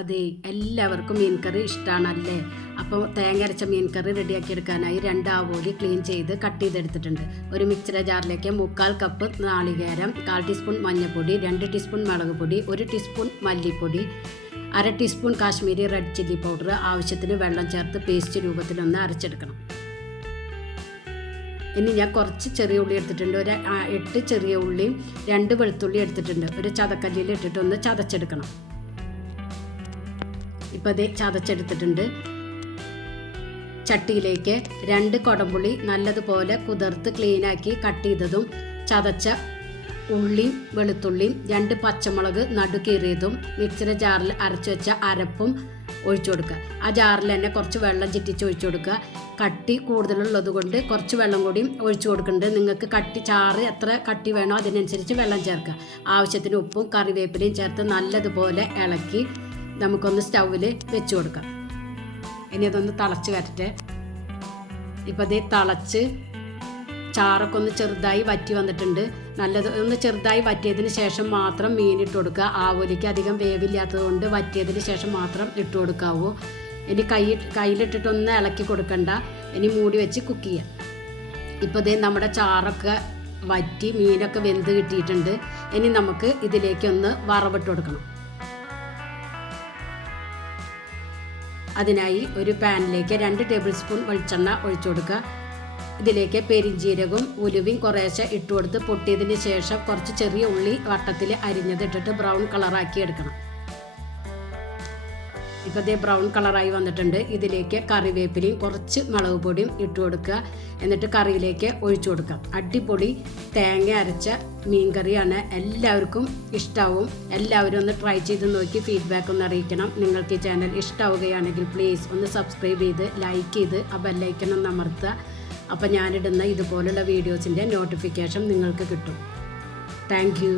അതെ, എല്ലാവർക്കും മീൻ കറി ഇഷ്ടമാണല്ലേ. അപ്പോൾ തേങ്ങ അരച്ച മീൻ കറി റെഡിയാക്കി എടുക്കാനായി 2 ആവോലി ക്ലീൻ ചെയ്ത് കട്ട് ചെയ്തെടുത്തിട്ടുണ്ട്. ഒരു മിക്സർ ജാറിലേക്ക് 3/4 കപ്പ് നാളികേരം, 1/4 ടീസ്പൂൺ മഞ്ഞൾപ്പൊടി, 2 ടീസ്പൂൺ മുളക് പൊടി, 1 ടീസ്പൂൺ മല്ലിപ്പൊടി, 1/2 teaspoon Kashmiri red chilli powder, ആവശ്യത്തിന് വെള്ളം ചേർത്ത് പേസ്റ്റ് രൂപത്തിലൊന്ന് അരച്ചെടുക്കണം. ഇനി ഞാൻ കുറച്ച് ചെറിയ ഉള്ളി എടുത്തിട്ടുണ്ട്. ഒരു 8 ചെറിയ ഉള്ളിയും 2 വെളുത്തുള്ളി എടുത്തിട്ടുണ്ട്. ഒരു ചതക്കല്ലിൽ ഇട്ടിട്ടൊന്ന് ചതച്ചെടുക്കണം. ഇപ്പോൾ അത് ചതച്ചെടുത്തിട്ടുണ്ട്. ചട്ടിയിലേക്ക് 2 കൊടംപുളി നല്ലതുപോലെ കുതിർത്ത് ക്ലീനാക്കി കട്ട് ചെയ്തതും, ചതച്ച ഉള്ളിയും വെളുത്തുള്ളിയും, 2 പച്ചമുളക് നടുകീറിയതും, മിക്സിയുടെ ജാറിൽ അരച്ചു വെച്ച അരപ്പും ഒഴിച്ചു കൊടുക്കുക. ആ ജാറിൽ തന്നെ കുറച്ച് വെള്ളം ചിറ്റിച്ച് ഒഴിച്ചു കൊടുക്കുക. കട്ടി കൂടുതലുള്ളത് കൊണ്ട് കുറച്ച് വെള്ളം കൂടിയും ഒഴിച്ചു കൊടുക്കുന്നുണ്ട്. നിങ്ങൾക്ക് ചാറ് എത്ര കട്ടി വേണോ അതിനനുസരിച്ച് വെള്ളം ചേർക്കുക. ആവശ്യത്തിന് ഉപ്പും കറിവേപ്പിലയും ചേർത്ത് നല്ലതുപോലെ ഇളക്കി നമുക്കൊന്ന് സ്റ്റൗവിൽ വെച്ച് കൊടുക്കാം. ഇനി അതൊന്ന് തിളച്ച് വരട്ടെ. ഇപ്പോൾ അത് തിളച്ച് ചാറൊക്കെ ഒന്ന് ചെറുതായി വറ്റി വന്നിട്ടുണ്ട്. ഒന്ന് ചെറുതായി വറ്റിയതിന് ശേഷം മാത്രം മീനിട്ട് കൊടുക്കുക. ആവോലിക്ക് അധികം വേവില്ലാത്തത് കൊണ്ട് വറ്റിയതിന് ശേഷം മാത്രം ഇട്ട് കൊടുക്കാവൂ. ഇനി കയ്യിലിട്ടിട്ടൊന്ന് ഇളക്കി കൊടുക്കണ്ട. ഇനി മൂടി വെച്ച് കുക്ക് ചെയ്യാം. ഇപ്പോൾ ദേ നമ്മുടെ ചാറൊക്കെ വറ്റി മീനൊക്കെ വെന്ത് കിട്ടിയിട്ടുണ്ട്. ഇനി നമുക്ക് ഇതിലേക്കൊന്ന് വറവിട്ട് കൊടുക്കണം. അതിനായി ഒരു പാനിലേക്ക് 2 ടേബിൾ സ്പൂൺ വെളിച്ചെണ്ണ ഒഴിച്ചു കൊടുക്കുക. ഇതിലേക്ക് പെരിഞ്ജീരകവും ഉലുവയും കുറേശ്ശെ ഇട്ട് കൊടുത്ത് പൊട്ടിയതിന് ശേഷം കുറച്ച് ചെറിയ ഉള്ളി വട്ടത്തിൽ അരിഞ്ഞതിട്ടിട്ട് ബ്രൗൺ കളറാക്കി എടുക്കണം. ഇപ്പോൾ ഇതേ ബ്രൗൺ കളറായി വന്നിട്ടുണ്ട്. ഇതിലേക്ക് കറിവേപ്പിലയും കുറച്ച് മുളക് പൊടിയും ഇട്ട് കൊടുക്കുക. എന്നിട്ട് കറിയിലേക്ക് ഒഴിച്ചു കൊടുക്കാം. അടിപൊളി തേങ്ങ അരച്ച മീൻ കറിയാണ്. എല്ലാവർക്കും ഇഷ്ടമാവും. എല്ലാവരും ഒന്ന് ട്രൈ ചെയ്ത് നോക്കി ഫീഡ്ബാക്ക് ഒന്ന് അറിയിക്കണം. നിങ്ങൾക്ക് ഈ ചാനൽ ഇഷ്ടമാവുകയാണെങ്കിൽ പ്ലീസ് ഒന്ന് സബ്സ്ക്രൈബ് ചെയ്ത് ലൈക്ക് ചെയ്ത് ആ ബെല്ലൈക്കൺ ഒന്ന് അമർത്തുക. അപ്പോൾ ഞാനിടുന്ന ഇതുപോലുള്ള വീഡിയോസിൻ്റെ നോട്ടിഫിക്കേഷൻ നിങ്ങൾക്ക് കിട്ടും. Thank you.